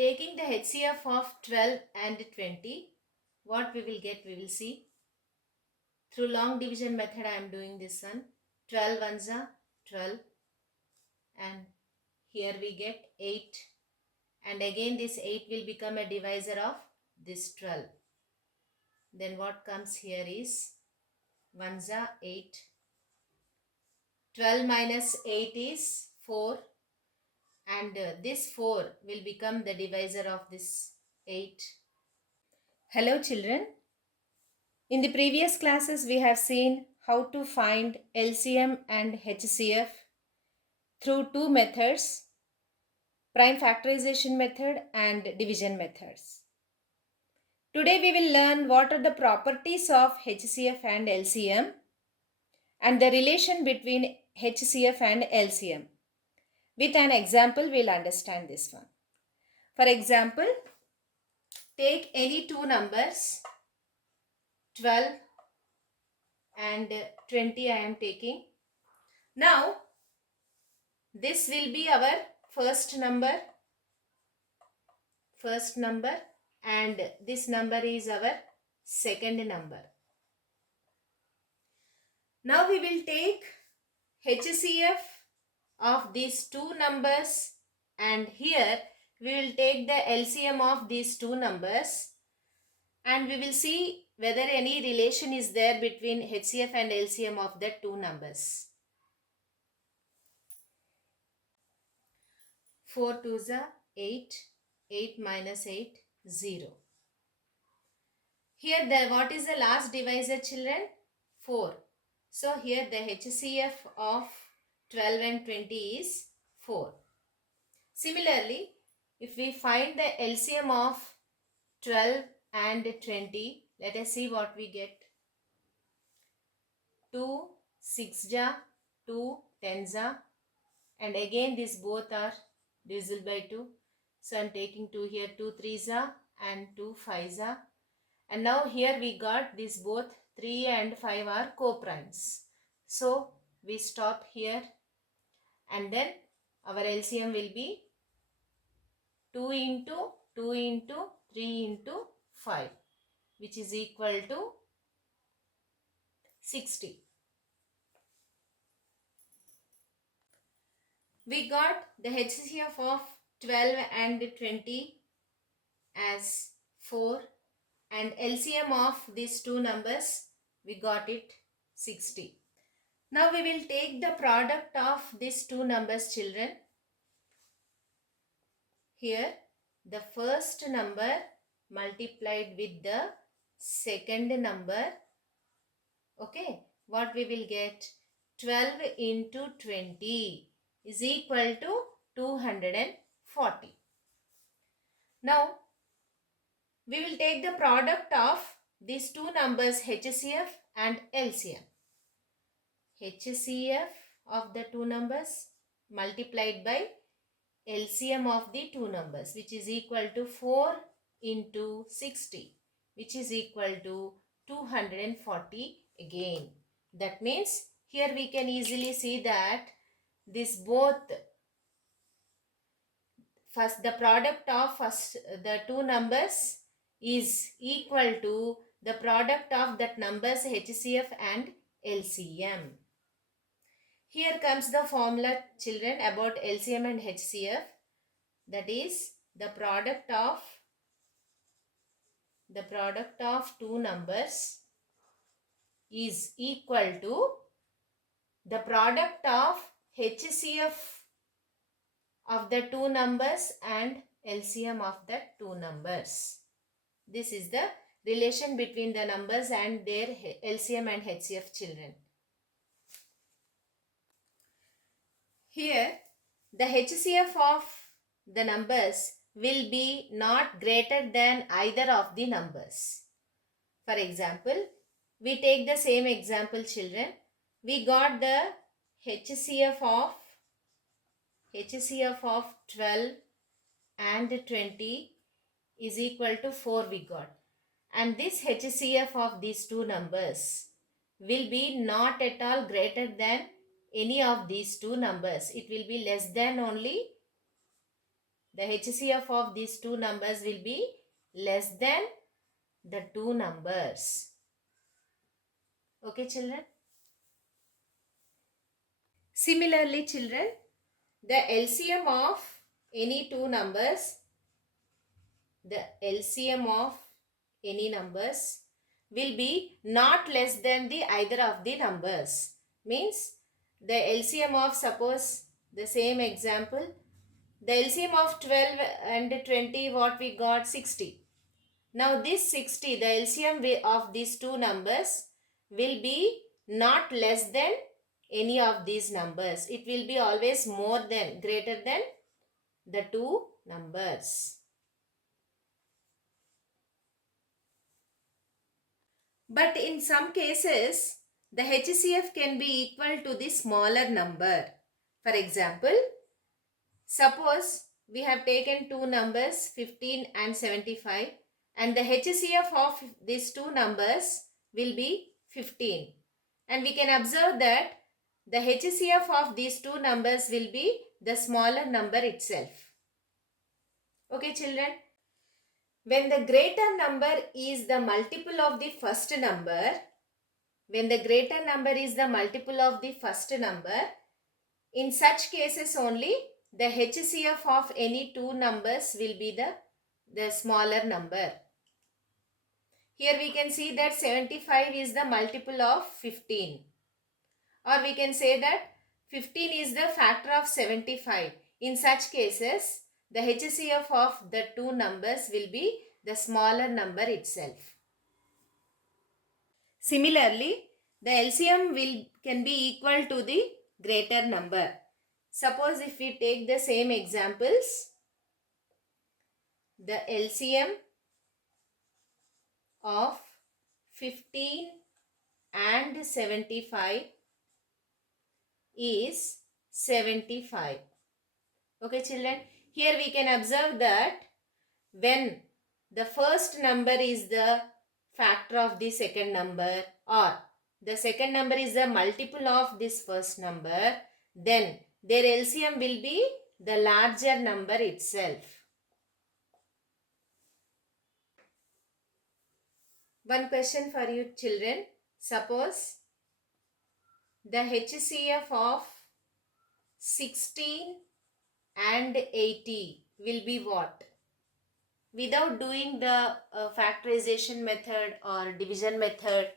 taking the HCF of 12 and 20, what we will get, we will see. Through long division method I am doing this one. 12 ones are 12 and here we get 8, and again this 8 will become a divisor of this 12. Then what comes here is 1s are 8. 12 minus 8 is 4, and this 4 will become the divisor of this 8. Hello children. In the previous classes we have seen how to find LCM and HCF through two methods, prime factorization method and division methods. Today we will learn what are the properties of HCF and LCM and the relation between HCF and LCM. With an example we will understand this one. For example, take any two numbers, 12 and 20 I am taking. Now this will be our first number, and this number is our second number. Now we will take HCF of these two numbers, and here we will take the LCM of these two numbers, and we will see whether any relation is there between HCF and LCM of the two numbers. 4 2s are 8. 8 minus 8, 0. Here what is the last divisor, children? 4. So here the HCF of 12 and 20 is 4. Similarly, if we find the LCM of 12 and 20, let us see what we get. 2 6 ja, 2 10 ja, and again these both are divisible by 2. So I am taking 2 here, 2 3s are and 2 5s are. And now here we got these both 3 and 5 are co-primes. So we stop here, and then our LCM will be 2 into 2 into 3 into 5, which is equal to 60. We got the HCF of 12 and 20 as 4, and LCM of these two numbers we got it 60. Now we will take the product of these two numbers, children. Here the first number multiplied with the second number. Okay, what we will get? 12 into 20 is equal to 240. Now we will take the product of these two numbers, HCF and LCM. HCF of the two numbers multiplied by LCM of the two numbers, which is equal to 4 into 60, which is equal to 240 again. That means here we can easily see that this both, first the product of the two numbers is equal to the product of that numbers HCF and LCM. Here comes the formula, children, about LCM and HCF. That is the product of two numbers is equal to the product of HCF of the two numbers and LCM of the two numbers. This is the relation between the numbers and their LCM and HCF, children. Here the HCF of the numbers will be not greater than either of the numbers. For example, we take the same example, children. We got the HCF of 12 and 20 is equal to 4 we got. And this HCF of these two numbers will be not at all greater than any of these two numbers. It will be less than only The HCF of these two numbers will be less than the two numbers. Okay, children? Similarly, children, the LCM of any two numbers, the LCM of any numbers will be not less than the either of the numbers. Means the LCM of, suppose the same example, the LCM of 12 and 20, what we got? 60. Now this 60, the LCM of these two numbers will be not less than any of these numbers. It will be always more than, greater than the two numbers. But in some cases, the HCF can be equal to the smaller number. For example, suppose we have taken two numbers 15 and 75, and the HCF of these two numbers will be 15. And we can observe that the HCF of these two numbers will be the smaller number itself. Okay, children? When the greater number is the multiple of the first number, when the greater number is the multiple of the first number, in such cases only the HCF of any two numbers will be the smaller number. Here we can see that 75 is the multiple of 15. Or we can say that 15 is the factor of 75. In such cases, the HCF of the two numbers will be the smaller number itself. Similarly, the LCM can be equal to the greater number. Suppose if we take the same examples, the LCM of 15 and 75 is 75. Okay, children. Here we can observe that when the first number is the factor of the second number, or the second number is the multiple of this first number, then their LCM will be the larger number itself. One question for you children. Suppose the HCF of 16 and 80 will be what? Without doing the factorization method or division method,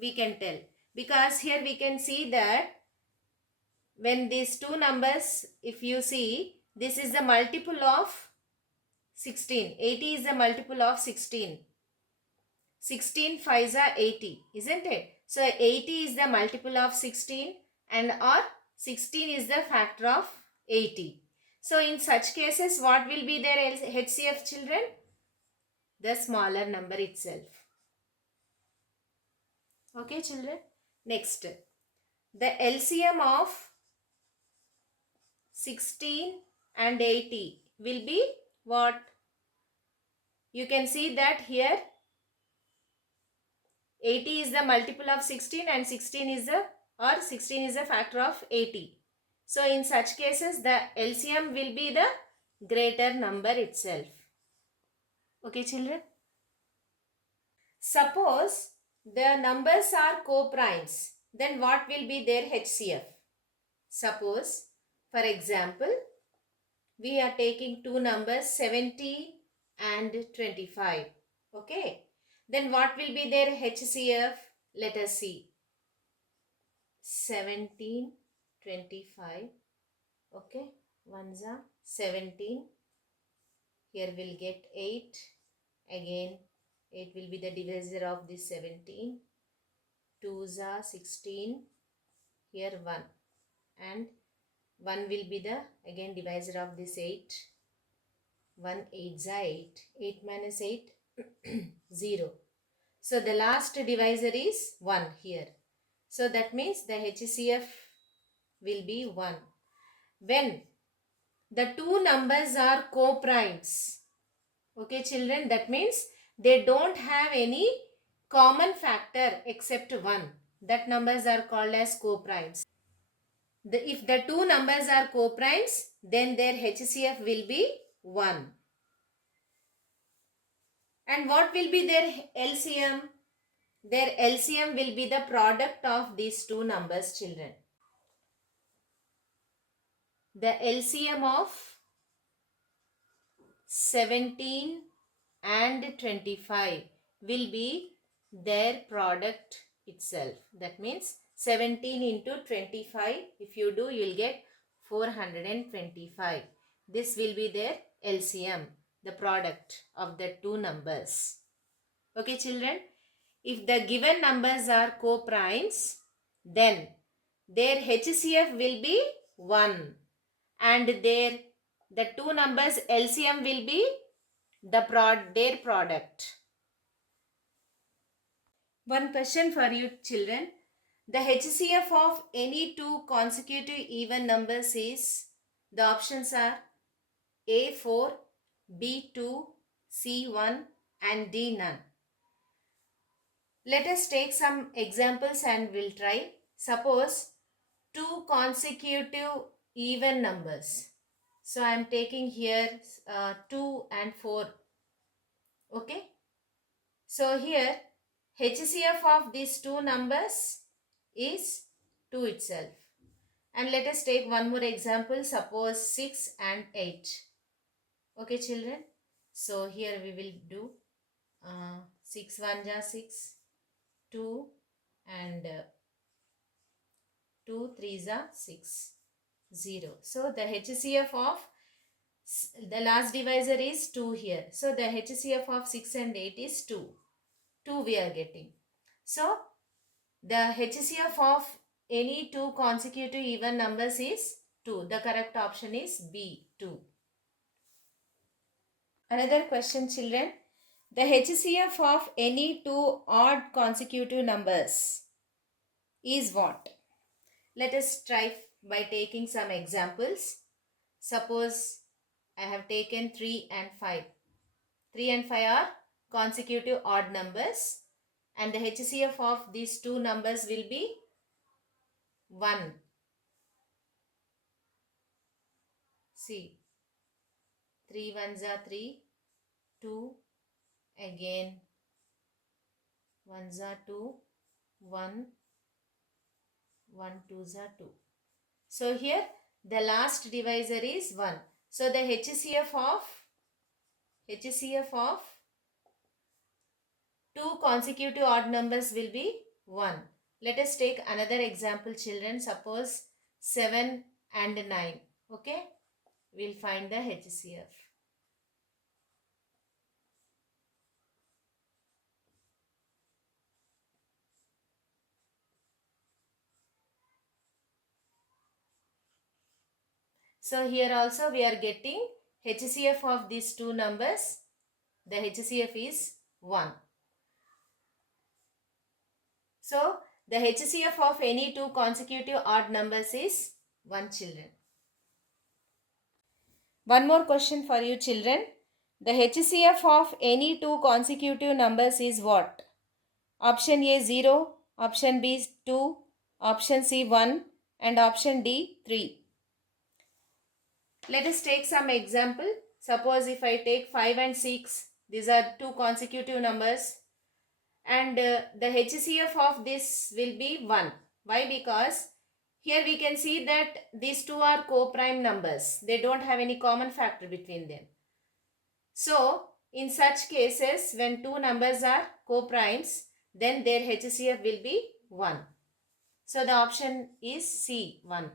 we can tell. Because here we can see that when these two numbers, if you see, this is the multiple of 16. 80 is the multiple of 16. 16 5s are 80, isn't it? So 80 is the multiple of 16 and or 16 is the factor of 80. So in such cases, what will be their HCF, children? The smaller number itself. Okay, children. Next, the LCM of 16 and 80 will be what? You can see that here 80 is the multiple of 16 and 16 is the factor of 80. So in such cases, the LCM will be the greater number itself. Okay, children. Suppose the numbers are co-primes, then what will be their HCF? Suppose, for example, we are taking two numbers 70 and 25. Okay. Then what will be their HCF? Let us see. 17, 25. Okay. Ones are 17. Here we'll get 8. Again, 8 will be the divisor of this 17. 2s are 16. Here 1. And 1 will be the again divisor of this 8. 1 8s are 8. 8 minus 8, 0. So the last divisor is 1 here. So that means the HCF will be 1. When the two numbers are co-primes, okay children, that means they don't have any common factor except 1. That numbers are called as co-primes. If the two numbers are co-primes, then their HCF will be 1. And what will be their LCM? Their LCM will be the product of these two numbers, children. The LCM of 17 and 25 will be their product itself. That means 17 into 25, if you do, you will get 425. This will be their LCM, the product of the two numbers. Okay, children? If the given numbers are co-primes, then their HCF will be 1 and the two numbers LCM will be their product. One question for you, children. The HCF of any two consecutive even numbers is, the options are A4, B2, C1 and D none. Let us take some examples and we'll try. Suppose two consecutive even numbers. So I am taking here 2 and 4. Okay. So here HCF of these two numbers is 2 itself. And let us take one more example. Suppose 6 and 8. Okay, children. So here we will do 6 1 ja 6, 2 and 2 3 ja 6, 0. So the HCF of the last divisor is 2 here. So the HCF of 6 and 8 is 2. 2 we are getting. So the HCF of any two consecutive even numbers is 2. The correct option is B, 2. Another question, children. The HCF of any two odd consecutive numbers is what? Let us try by taking some examples. Suppose I have taken 3 and 5. 3 and 5 are consecutive odd numbers and the HCF of these two numbers will be 1. See, 3 1s are 3, 2, again 1s are 2, 1, 1 2s are 2. So here the last divisor is 1. So the HCF of two consecutive odd numbers will be 1. Let us take another example, children. Suppose 7 and 9. Okay. We'll find the HCF. So here also we are getting HCF of these two numbers. The HCF is 1. So the HCF of any two consecutive odd numbers is 1, children. One more question for you, children. The HCF of any two consecutive numbers is what? Option A 0, option B 2, option C 1 and option D 3. Let us take some example. Suppose if I take 5 and 6, these are two consecutive numbers and the HCF of this will be 1. Why? Because here we can see that these two are co-prime numbers. They don't have any common factor between them. So in such cases, when two numbers are co-primes, then their HCF will be 1. So the option is C, 1.